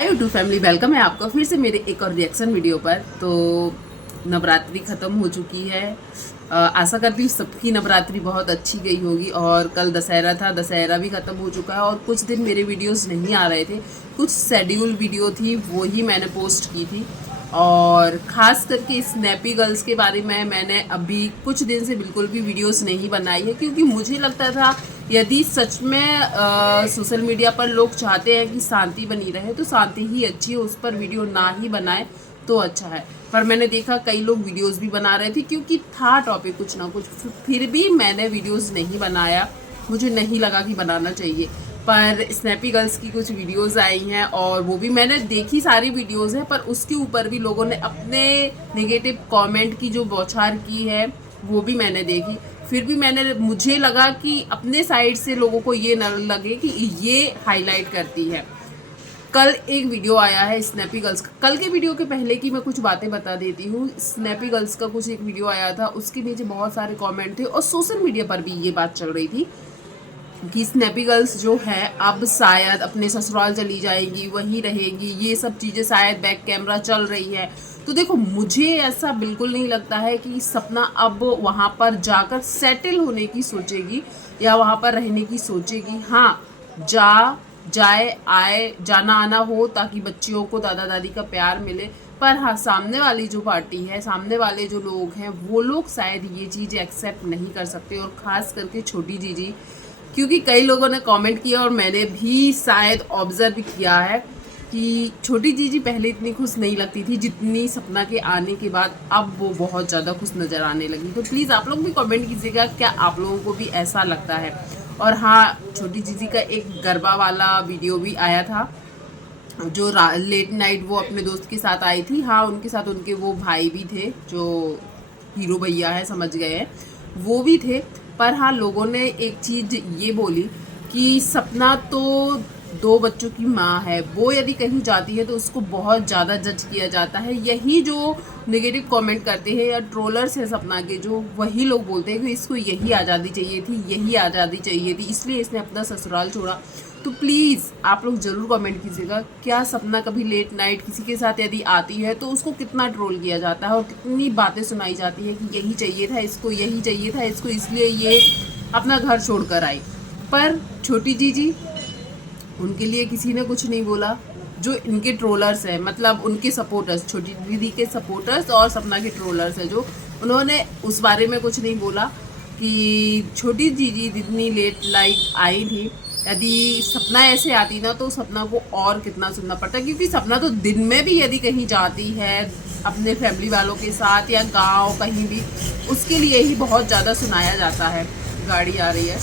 YouTube family, welcome है आपका फिर से मेरे एक और रिएक्शन वीडियो पर। तो नवरात्रि ख़त्म हो चुकी है। आशा करती हूँ सबकी नवरात्रि बहुत अच्छी गई होगी। और कल दशहरा था, दशहरा भी ख़त्म हो चुका है और कुछ दिन मेरे वीडियोस नहीं आ रहे थे, कुछ शेड्यूल वीडियो थी वो ही मैंने पोस्ट की थी। और ख़ास करके स्नैपी गर्ल्स के बारे में मैंने अभी कुछ दिन से बिल्कुल भी वीडियोस नहीं बनाई है, क्योंकि मुझे लगता था यदि सच में सोशल मीडिया पर लोग चाहते हैं कि शांति बनी रहे तो शांति ही अच्छी है, उस पर वीडियो ना ही बनाए तो अच्छा है। पर मैंने देखा कई लोग वीडियोस भी बना रहे थे, क्योंकि था टॉपिक कुछ ना कुछ, फिर भी मैंने वीडियोस नहीं बनाया। मुझे नहीं लगा कि बनाना चाहिए। पर स्नैपी गर्ल्स की कुछ वीडियोस आई हैं और वो भी मैंने देखी, सारी वीडियोस हैं, पर उसके ऊपर भी लोगों ने अपने नेगेटिव कमेंट की जो बौछार की है वो भी मैंने देखी। फिर भी मुझे लगा कि अपने साइड से लोगों को ये न लगे कि ये हाईलाइट करती है। कल एक वीडियो आया है स्नैपी गर्ल्स का। कल के वीडियो के पहले की मैं कुछ बातें बता देती हूँ। स्नैपी गर्ल्स का कुछ एक वीडियो आया था, उसके नीचे बहुत सारे कमेंट थे और सोशल मीडिया पर भी ये बात चल रही थी कि स्नैपी गर्ल्स जो है अब शायद अपने ससुराल चली जाएगी, वहीं रहेगी, ये सब चीज़ें शायद बैक कैमरा चल रही है। तो देखो, मुझे ऐसा बिल्कुल नहीं लगता है कि सपना अब वहाँ पर जाकर सेटल होने की सोचेगी या वहाँ पर रहने की सोचेगी। हाँ, जाए आए, जाना आना हो ताकि बच्चियों को दादा दादी का प्यार मिले। पर हाँ, सामने वाली जो पार्टी है, सामने वाले जो लोग हैं, वो लोग शायद ये चीज़ एक्सेप्ट नहीं कर सकते, और ख़ास करके छोटी जीजी। क्योंकि कई लोगों ने कमेंट किया और मैंने भी शायद ऑब्जर्व किया है कि छोटी जीजी पहले इतनी खुश नहीं लगती थी जितनी सपना के आने के बाद अब वो बहुत ज़्यादा खुश नज़र आने लगी। तो प्लीज़ आप लोग भी कमेंट कीजिएगा, क्या आप लोगों को भी ऐसा लगता है। और हाँ, छोटी जीजी का एक गरबा वाला वीडियो भी आया था, जो लेट नाइट वो अपने दोस्त के साथ आई थी। हाँ, उनके साथ उनके वो भाई भी थे जो हीरो भैया है, समझ गए हैं, वो भी थे। पर हाँ, लोगों ने एक चीज़ ये बोली कि सपना तो 2 बच्चों की माँ है, वो यदि कहीं जाती है तो उसको बहुत ज़्यादा जज किया जाता है। यही जो नेगेटिव कमेंट करते हैं या ट्रोलर्स हैं सपना के, जो वही लोग बोलते हैं कि इसको यही आज़ादी चाहिए थी, यही आज़ादी चाहिए थी, इसलिए इसने अपना ससुराल छोड़ा। तो प्लीज़ आप लोग ज़रूर कमेंट कीजिएगा, क्या सपना कभी लेट नाइट किसी के साथ यदि आती है तो उसको कितना ट्रोल किया जाता है और कितनी बातें सुनाई जाती है कि यही चाहिए था इसको, यही चाहिए था इसको, इसलिए ये अपना घर छोड़कर आई। पर छोटी जीजी, उनके लिए किसी ने कुछ नहीं बोला। जो इनके ट्रोलर्स हैं, मतलब उनके सपोर्टर्स, छोटी दीदी के सपोर्टर्स और सपना के ट्रोलर्स हैं, जो उन्होंने उस बारे में कुछ नहीं बोला कि छोटी जीजी जितनी लेट लाइट आई थी, यदि सपना ऐसे आती ना तो सपना को और कितना सुनना पड़ता। क्योंकि सपना तो दिन में भी यदि कहीं जाती है अपने फैमिली वालों के साथ या गांव कहीं भी, उसके लिए ही बहुत ज़्यादा सुनाया जाता है। गाड़ी आ रही है।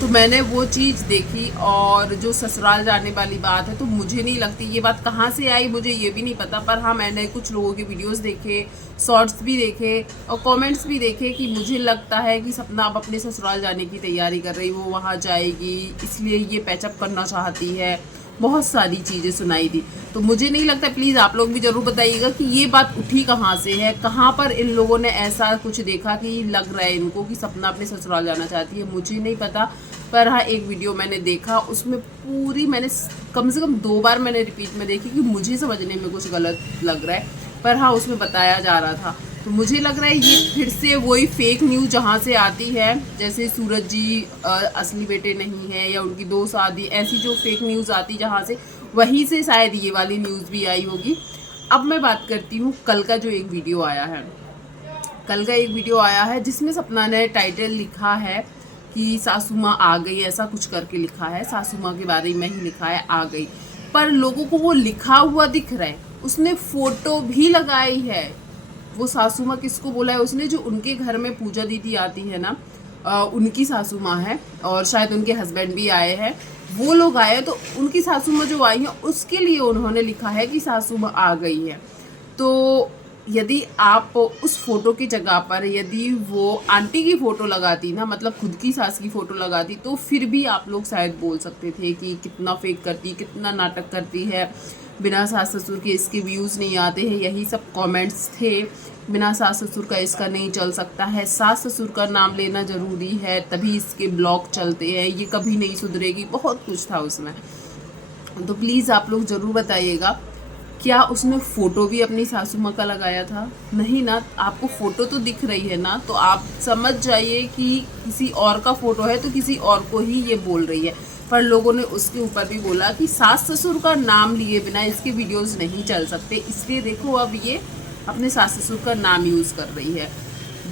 तो मैंने वो चीज़ देखी, और जो ससुराल जाने वाली बात है, तो मुझे नहीं लगती ये बात कहाँ से आई, मुझे ये भी नहीं पता। पर हाँ, मैंने कुछ लोगों के वीडियोस देखे, शॉर्ट्स भी देखे और कमेंट्स भी देखे कि मुझे लगता है कि सपना अब अपने ससुराल जाने की तैयारी कर रही, वो वहाँ जाएगी, इसलिए ये पैचअप करना चाहती है। बहुत सारी चीज़ें सुनाई थी। तो मुझे नहीं लगता, प्लीज़ आप लोग भी ज़रूर बताइएगा कि ये बात उठी कहाँ से है, कहाँ पर इन लोगों ने ऐसा कुछ देखा कि लग रहा है इनको कि सपना अपने ससुराल जाना चाहती है। मुझे नहीं पता। पर हाँ, एक वीडियो मैंने देखा, उसमें पूरी मैंने कम से कम 2 बार मैंने रिपीट में देखी कि मुझे समझने में कुछ गलत लग रहा है। पर हाँ, उसमें बताया जा रहा था, तो मुझे लग रहा है ये फिर से वही फेक न्यूज़ जहाँ से आती है, जैसे सूरज जी असली बेटे नहीं है या उनकी 2 शादी, ऐसी जो फेक न्यूज़ आती जहाँ से, वहीं से शायद ये वाली न्यूज़ भी आई होगी। अब मैं बात करती हूँ कल का जो एक वीडियो आया है। कल का एक वीडियो आया है जिसमें सपना ने टाइटल लिखा है कि सासू माँ आ गई, ऐसा कुछ करके लिखा है, सासू माँ के बारे में ही लिखा है, आ गई। पर लोगों को वो लिखा हुआ दिख रहा है, उसने फोटो भी लगाई है। वो सासू माँ किसको बोला है उसने, जो उनके घर में पूजा दीदी आती है ना, उनकी सासू माँ है, और शायद उनके हस्बैंड भी आए हैं, वो लोग आए हैं। तो उनकी सासू माँ जो आई है उसके लिए उन्होंने लिखा है कि सासू माँ आ गई है। तो यदि आप उस फोटो की जगह पर यदि वो आंटी की फ़ोटो लगाती ना, मतलब खुद की सास की फ़ोटो लगाती, तो फिर भी आप लोग शायद बोल सकते थे कि कितना फेक करती, कितना नाटक करती है, बिना सास ससुर के इसके व्यूज़ नहीं आते हैं, यही सब कमेंट्स थे। बिना सास ससुर का इसका नहीं चल सकता है, सास ससुर का नाम लेना ज़रूरी है तभी इसके ब्लॉग चलते हैं, ये कभी नहीं सुधरेगी, बहुत कुछ था उसमें। तो प्लीज़ आप लोग ज़रूर बताइएगा, क्या उसने फ़ोटो भी अपनी सासू माँ का लगाया था? नहीं ना, आपको फ़ोटो तो दिख रही है ना, तो आप समझ जाइए कि किसी और का फ़ोटो है तो किसी और को ही ये बोल रही है। पर लोगों ने उसके ऊपर भी बोला कि सास ससुर का नाम लिए बिना इसके वीडियोस नहीं चल सकते, इसलिए देखो अब ये अपने सास ससुर का नाम यूज़ कर रही है।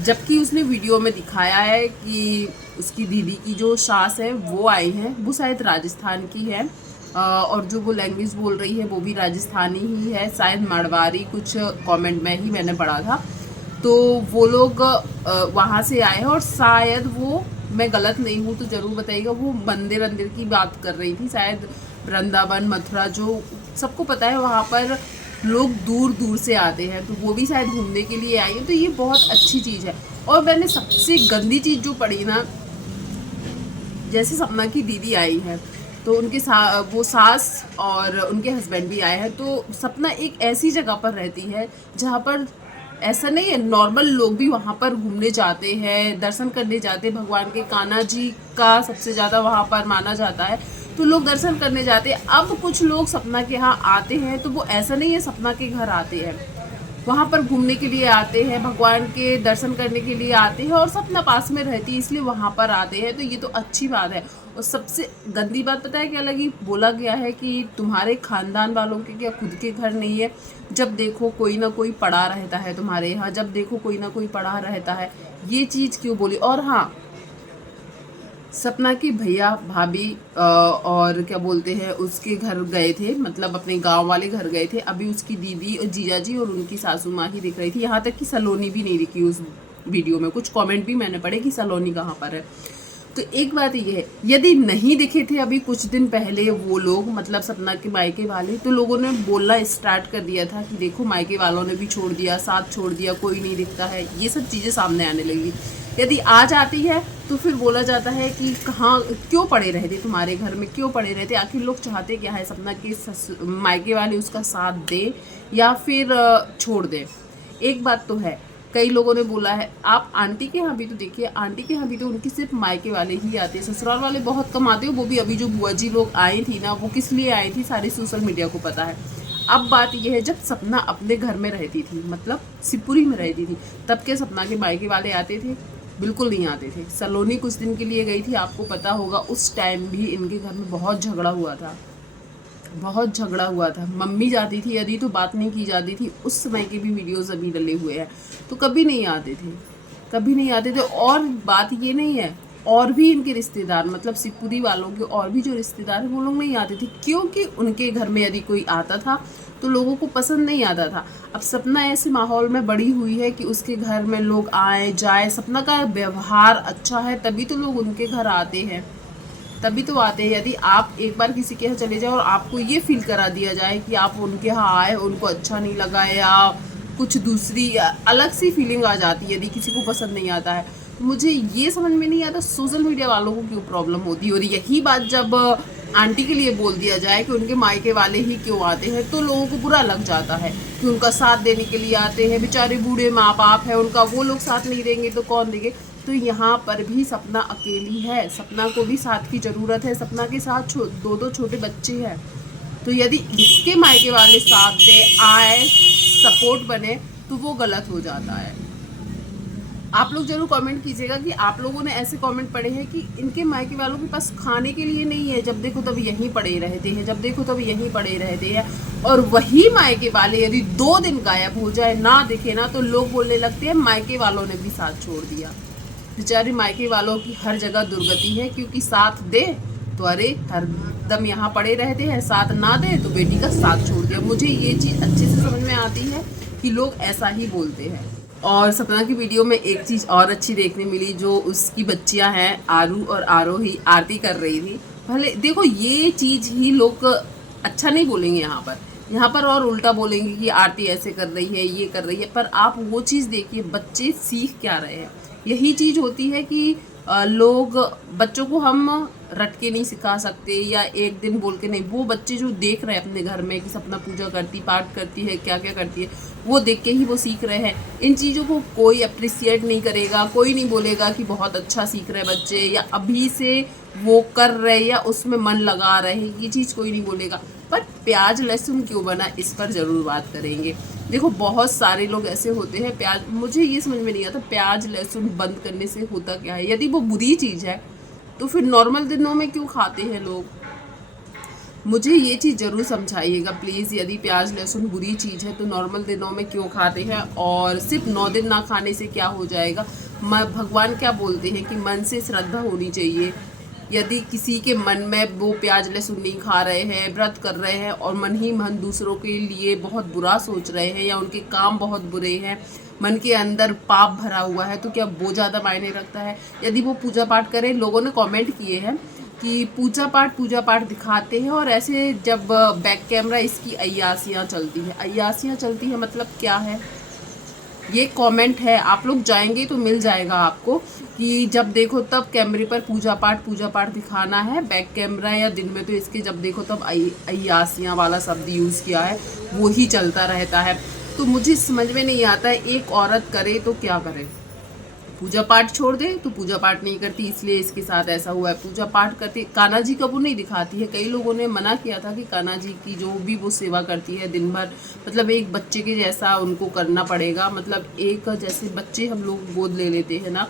जबकि उसने वीडियो में दिखाया है कि उसकी दीदी की जो सास है वो आई है, वो शायद राजस्थान की है, और जो वो लैंग्वेज बोल रही है वो भी राजस्थानी ही है, शायद मारवाड़ी, कुछ कमेंट में ही मैंने पढ़ा था। तो वो लोग वहाँ से आए हैं और शायद वो, मैं गलत नहीं हूँ तो ज़रूर बताइएगा, वो मंदिर अंदिर की बात कर रही थी, शायद वृंदावन मथुरा, जो सबको पता है वहाँ पर लोग दूर दूर से आते हैं, तो वो भी शायद घूमने के लिए आई है। तो ये बहुत अच्छी चीज़ है। और मैंने सबसे गंदी चीज़ जो पढ़ी ना, जैसे सपना की दीदी आई है तो उनके वो सास और उनके हस्बैंड भी आए हैं, तो सपना एक ऐसी जगह पर रहती है जहाँ पर ऐसा नहीं है, नॉर्मल लोग भी वहाँ पर घूमने जाते हैं, दर्शन करने जाते हैं, भगवान के कान्हा जी का सबसे ज़्यादा वहाँ पर माना जाता है, तो लोग दर्शन करने जाते हैं। अब कुछ लोग सपना के यहाँ आते हैं तो वो ऐसा नहीं है सपना के घर आते हैं, वहाँ पर घूमने के लिए आते हैं, भगवान के दर्शन करने के लिए आते हैं, और सपना पास में रहती है इसलिए वहाँ पर आते हैं, तो ये तो अच्छी बात है। और सबसे गंदी बात पता है क्या लगी? बोला गया है कि तुम्हारे खानदान वालों के क्या खुद के घर नहीं है? जब देखो कोई ना कोई पड़ा रहता है तुम्हारे यहाँ, जब देखो कोई ना कोई पड़ा रहता है, ये चीज़ क्यों बोली? और हाँ, सपना के भैया भाभी और क्या बोलते हैं उसके घर गए थे, मतलब अपने गांव वाले घर गए थे। अभी उसकी दीदी और जीजाजी और उनकी सासू माँ ही दिख रही थी, यहाँ तक कि सलोनी भी नहीं दिखी उस वीडियो में। कुछ कमेंट भी मैंने पढ़े कि सलोनी कहाँ पर है। तो एक बात ये है, यदि नहीं दिखे थे अभी कुछ दिन पहले वो लोग, मतलब सपना के मायके वाले, तो लोगों ने बोलना स्टार्ट कर दिया था कि देखो मायके वालों ने भी छोड़ दिया, साथ छोड़ दिया, कोई नहीं दिखता है, ये सब चीज़ें सामने आने लगी। यदि आ जाती है तो फिर बोला जाता है कि कहाँ, क्यों पड़े रहते तुम्हारे घर में, क्यों पड़े रहते? आखिर लोग चाहते क्या है? सपना के मायके वाले उसका साथ दे या फिर छोड़ दे। एक बात तो है, कई लोगों ने बोला है, आप आंटी के यहाँ भी तो देखिए, आंटी के यहाँ भी तो उनकी सिर्फ मायके वाले ही आते हैं, ससुराल वाले बहुत कम आते हो। वो भी अभी जो बुआ जी लोग आई थी ना, वो किस लिए आई थी सारी सोशल मीडिया को पता है। अब बात यह है, जब सपना अपने घर में रहती थी, मतलब शिवपुरी में रहती थी, तब के सपना के मायके वाले आते थे? बिल्कुल नहीं आते थे। सलोनी कुछ दिन के लिए गई थी, आपको पता होगा, उस टाइम भी इनके घर में बहुत झगड़ा हुआ था, बहुत झगड़ा हुआ था। मम्मी जाती थी यदि तो बात नहीं की जाती थी। उस समय के भी वीडियोस अभी डले हुए हैं, तो कभी नहीं आते थे, कभी नहीं आते थे। और बात ये नहीं है, और भी इनके रिश्तेदार, मतलब शिवपुरी वालों के और भी जो रिश्तेदार हैं वो लोग नहीं आते थे, क्योंकि उनके घर में यदि कोई आता था तो लोगों को पसंद नहीं आता था। अब सपना ऐसे माहौल में बड़ी हुई है कि उसके घर में लोग आए जाए, सपना का व्यवहार अच्छा है तभी तो लोग उनके घर आते हैं, तभी तो आते हैं। यदि आप एक बार किसी के यहाँ चले जाओ और आपको ये फील करा दिया जाए कि आप उनके यहाँ आए, उनको अच्छा नहीं लगा या कुछ दूसरी अलग सी फीलिंग आ जाती है, यदि किसी को पसंद नहीं आता है, तो मुझे ये समझ में नहीं आता सोशल मीडिया वालों को क्यों प्रॉब्लम होती है। और यही बात जब आंटी के लिए बोल दिया जाए कि उनके मायके वाले ही क्यों आते हैं, तो लोगों को बुरा लग जाता है कि उनका साथ देने के लिए आते हैं, बेचारे बूढ़े माँ बाप है उनका, वो लोग साथ नहीं देंगे तो कौन देंगे। तो यहाँ पर भी सपना अकेली है, सपना को भी साथ की ज़रूरत है, सपना के साथ दो छोटे बच्चे हैं। तो यदि इसके मायके वाले साथ दे आए, सपोर्ट बने, तो वो गलत हो जाता है। आप लोग जरूर कमेंट कीजिएगा कि आप लोगों ने ऐसे कमेंट पढ़े हैं कि इनके मायके वालों के पास खाने के लिए नहीं है, जब देखो तब यहीं पड़े रहते हैं, जब देखो तब यहीं पड़े रहते हैं। और वही मायके वाले यदि 2 दिन गायब हो जाए, ना दिखे ना, तो लोग बोलने लगते हैं मायके वालों ने भी साथ छोड़ दिया। बेचारे मायके वालों की हर जगह दुर्गति है, क्योंकि साथ दे तो अरे हर दम यहाँ पड़े रहते हैं, साथ ना दे तो बेटी का साथ छोड़ दिया। मुझे ये चीज़ अच्छे से समझ में आती है कि लोग ऐसा ही बोलते हैं। और सपना की वीडियो में एक चीज़ और अच्छी देखने मिली, जो उसकी बच्चियां हैं आरू और आरोही आरती कर रही थी। भले देखो ये चीज़ ही लोग अच्छा नहीं बोलेंगे यहाँ पर और उल्टा बोलेंगे कि आरती ऐसे कर रही है, ये कर रही है। पर आप वो चीज़ देखिए, बच्चे सीख क्या रहे हैं। यही चीज़ होती है कि लोग बच्चों को हम रट के नहीं सिखा सकते या एक दिन बोल के नहीं। वो बच्चे जो देख रहे हैं अपने घर में कि सपना पूजा करती, पाठ करती है, क्या क्या करती है, वो देख के ही वो सीख रहे हैं। इन चीज़ों को कोई अप्रिसिएट नहीं करेगा, कोई नहीं बोलेगा कि बहुत अच्छा सीख रहे बच्चे या अभी से वो कर रहे या उसमें मन लगा रहे, ये चीज़ कोई नहीं बोलेगा। पर प्याज लहसुन क्यों बना, इस पर ज़रूर बात करेंगे। देखो बहुत सारे लोग ऐसे होते हैं, प्याज, मुझे ये समझ में नहीं आता प्याज लहसुन बंद करने से होता क्या है। यदि वो बुरी चीज़ है तो फिर नॉर्मल दिनों में क्यों खाते हैं लोग, मुझे ये चीज़ ज़रूर समझाइएगा प्लीज़। यदि प्याज लहसुन बुरी चीज़ है तो नॉर्मल दिनों में क्यों खाते हैं, और सिर्फ 9 दिन ना खाने से क्या हो जाएगा। भगवान क्या बोलते हैं कि मन से श्रद्धा होनी चाहिए। यदि किसी के मन में वो प्याज लहसुन नहीं खा रहे हैं, व्रत कर रहे हैं और मन ही मन दूसरों के लिए बहुत बुरा सोच रहे हैं या उनके काम बहुत बुरे हैं, मन के अंदर पाप भरा हुआ है, तो क्या वो ज़्यादा मायने रखता है। यदि वो पूजा पाठ करें, लोगों ने कमेंट किए हैं कि पूजा पाठ दिखाते हैं और ऐसे जब बैक कैमरा इसकी अय्यासियाँ चलती है। अय्यासियाँ चलती है मतलब क्या है, ये कमेंट है, आप लोग जाएंगे तो मिल जाएगा आपको कि जब देखो तब कैमरे पर पूजा पाठ दिखाना है, बैक कैमरा या दिन में तो इसके जब देखो तब अय्यासियाँ वाला शब्द यूज़ किया है, वो ही चलता रहता है। तो मुझे समझ में नहीं आता है एक औरत करे तो क्या करे। पूजा पाठ छोड़ दे तो पूजा पाठ नहीं करती, इसलिए इसके साथ ऐसा हुआ है। पूजा पाठ करती, कान्हा जी का वो नहीं दिखाती है। कई लोगों ने मना किया था कि कान्हा जी की जो भी वो सेवा करती है दिन भर, मतलब एक बच्चे के जैसा उनको करना पड़ेगा। मतलब एक जैसे बच्चे हम लोग गोद ले लेते हैं ना,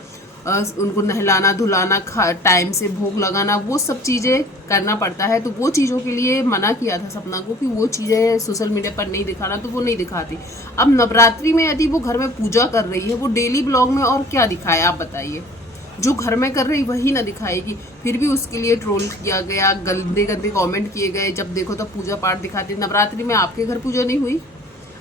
उनको नहलाना धुलाना, टाइम से भोग लगाना, वो सब चीज़ें करना पड़ता है। तो वो चीज़ों के लिए मना किया था सपना को कि वो चीज़ें सोशल मीडिया पर नहीं दिखाना, तो वो नहीं दिखाती। अब नवरात्रि में यदि वो घर में पूजा कर रही है, वो डेली ब्लॉग में और क्या दिखाए आप बताइए। जो घर में कर रही वही ना दिखाएगी, फिर भी उसके लिए ट्रोल किया गया, गंदे गंदे कमेंट किए गए। जब देखो तब पूजा पाठ दिखाते। नवरात्रि में आपके घर पूजा नहीं हुई?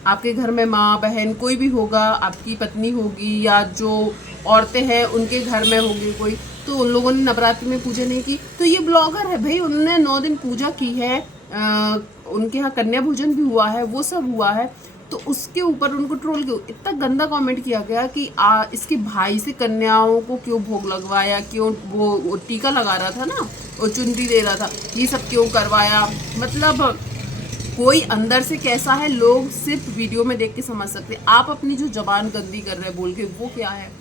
आपके घर में माँ बहन कोई भी होगा, आपकी पत्नी होगी या जो औरतें हैं उनके घर में होगी कोई, तो उन लोगों ने नवरात्रि में पूजा नहीं की। तो ये ब्लॉगर है भाई, उन्होंने 9 दिन पूजा की है, उनके यहाँ कन्या भोजन भी हुआ है, वो सब हुआ है, तो उसके ऊपर उनको ट्रोल क्यों, इतना गंदा कमेंट किया गया कि इसके भाई से कन्याओं को क्यों भोग लगवाया, क्यों वो टीका लगा रहा था ना और चुनरी दे रहा था, ये सब क्यों करवाया। मतलब कोई अंदर से कैसा है लोग सिर्फ वीडियो में देख के समझ सकते। आप अपनी जो जबान गंदी कर रहे हैं बोल के, वो क्या है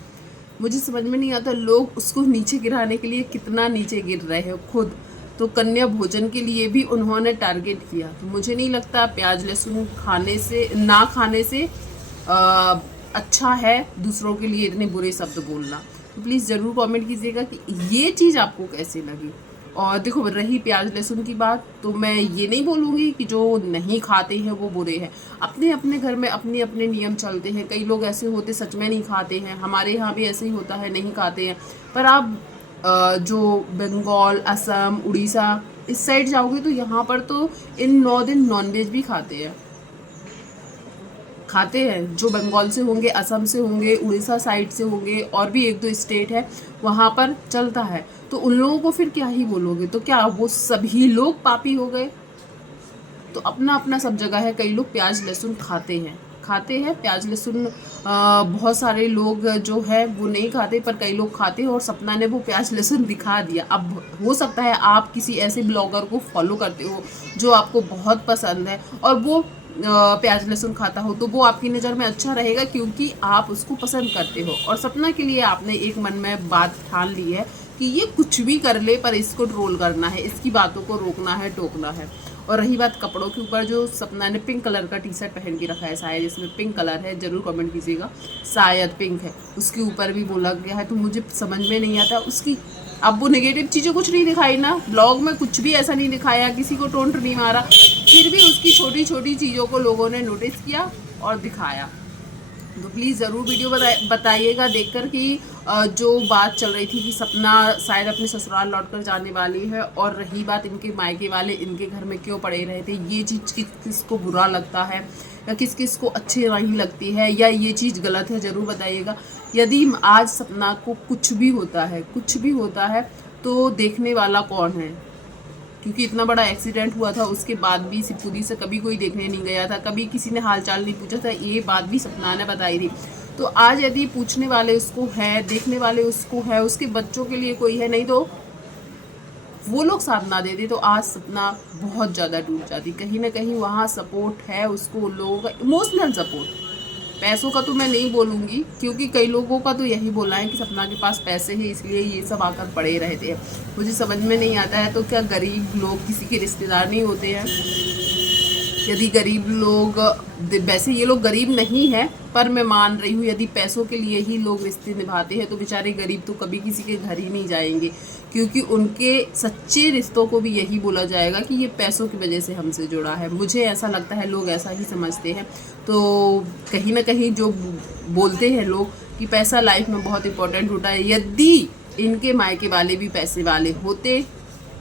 मुझे समझ में नहीं आता। लोग उसको नीचे गिराने के लिए कितना नीचे गिर रहे हैं खुद। तो कन्या भोजन के लिए भी उन्होंने टारगेट किया। तो मुझे नहीं लगता प्याज लहसुन खाने से, ना खाने से अच्छा है दूसरों के लिए इतने बुरे शब्द बोलना। तो प्लीज़ ज़रूर कमेंट कीजिएगा कि ये चीज़ आपको कैसी लगी। और देखो रही प्याज लहसुन की बात, तो मैं ये नहीं बोलूँगी कि जो नहीं खाते हैं वो बुरे हैं। अपने अपने घर में अपने अपने नियम चलते हैं। कई लोग ऐसे होते सच में नहीं खाते हैं, हमारे यहाँ भी ऐसे ही होता है, नहीं खाते हैं। पर आप जो बंगाल, असम, उड़ीसा इस साइड जाओगे तो यहाँ पर तो इन 9 दिन नॉनवेज भी खाते हैं। जो बंगाल से होंगे, असम से होंगे, उड़ीसा साइड से होंगे, और भी 1-2 स्टेट है वहाँ पर चलता है। तो उन लोगों को फिर क्या ही बोलोगे, तो क्या वो सभी लोग पापी हो गए? तो अपना अपना सब जगह है। कई लोग प्याज लहसुन खाते हैं प्याज लहसुन, बहुत सारे लोग जो है वो नहीं खाते, पर कई लोग खाते हैं और सपना ने वो प्याज लहसुन दिखा दिया। अब हो सकता है आप किसी ऐसे ब्लॉगर को फॉलो करते हो जो आपको बहुत पसंद है और वो प्याज लहसुन खाता हो, तो वो आपकी नज़र में अच्छा रहेगा क्योंकि आप उसको पसंद करते हो। और सपना के लिए आपने एक मन में बात ठान ली है कि ये कुछ भी कर ले पर इसको ट्रोल करना है, इसकी बातों को रोकना है, टोकना है। और रही बात कपड़ों के ऊपर, जो सपना ने पिंक कलर का टी शर्ट पहन के रखा है, शायद इसमें पिंक कलर है, ज़रूर कमेंट कीजिएगा, शायद पिंक है, उसके ऊपर भी बोला गया है। तो मुझे समझ में नहीं आता उसकी, अब वो नेगेटिव चीज़ें कुछ नहीं दिखाई ना, ब्लॉग में कुछ भी ऐसा नहीं दिखाया, किसी को टोंट नहीं मारा, फिर भी उसकी छोटी छोटी चीज़ों को लोगों ने नोटिस किया और दिखाया। तो प्लीज़ ज़रूर वीडियो बताइएगा देखकर कि जो बात चल रही थी कि सपना शायद अपने ससुराल लौटकर जाने वाली है। और रही बात इनके मायके वाले इनके घर में क्यों पड़े रहे थे, ये चीज़ किस किस को बुरा लगता है या किस किस को अच्छी नहीं लगती है या ये चीज़ गलत है, ज़रूर बताइएगा। यदि आज सपना को कुछ भी होता है तो देखने वाला कौन है, क्योंकि इतना बड़ा एक्सीडेंट हुआ था उसके बाद भी शिवपुरी से कभी कोई देखने नहीं गया था, कभी किसी ने हालचाल नहीं पूछा था, ये बात भी सपना ने बताई थी। तो आज यदि पूछने वाले उसको है, देखने वाले उसको है, उसके बच्चों के लिए कोई है, नहीं तो वो लोग साथ ना देते तो आज सपना बहुत ज़्यादा टूट जाती। कहीं ना कहीं वहाँ सपोर्ट है उसको, उन लोगों का इमोशनल सपोर्ट। पैसों का तो मैं नहीं बोलूँगी, क्योंकि कई लोगों का तो यही बोला है कि सपना के पास पैसे हैं इसलिए ये सब आकर पड़े रहते हैं। मुझे समझ में नहीं आता है, तो क्या गरीब लोग किसी के रिश्तेदार नहीं होते हैं? यदि गरीब लोग, वैसे ये लोग गरीब नहीं है, पर मैं मान रही हूँ यदि पैसों के लिए ही लोग रिश्ते निभाते हैं तो बेचारे गरीब तो कभी किसी के घर ही नहीं जाएंगे, क्योंकि उनके सच्चे रिश्तों को भी यही बोला जाएगा कि ये पैसों की वजह से हमसे जुड़ा है। मुझे ऐसा लगता है, लोग ऐसा ही समझते हैं। तो कहीं ना कहीं जो बोलते हैं लोग कि पैसा लाइफ में बहुत इंपॉर्टेंट होता है, यदि इनके मायके वाले भी पैसे वाले होते,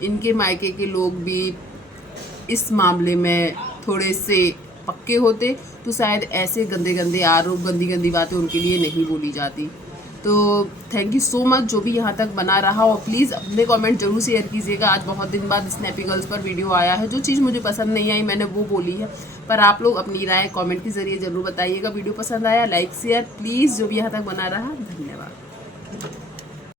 इनके मायके के लोग भी इस मामले में थोड़े से पक्के होते, तो शायद ऐसे गंदे गंदे आरोप, गंदी गंदी बातें उनके लिए नहीं बोली जाती। तो थैंक यू सो मच जो भी यहाँ तक बना रहा, और प्लीज़ अपने कमेंट जरूर शेयर कीजिएगा। आज बहुत दिन बाद स्नैपी गर्ल्स पर वीडियो आया है। जो चीज़ मुझे पसंद नहीं आई मैंने वो बोली है, पर आप लोग अपनी राय कमेंट के ज़रिए ज़रूर बताइएगा। वीडियो पसंद आया लाइक शेयर प्लीज़। जो भी यहाँ तक बना रहा, धन्यवाद।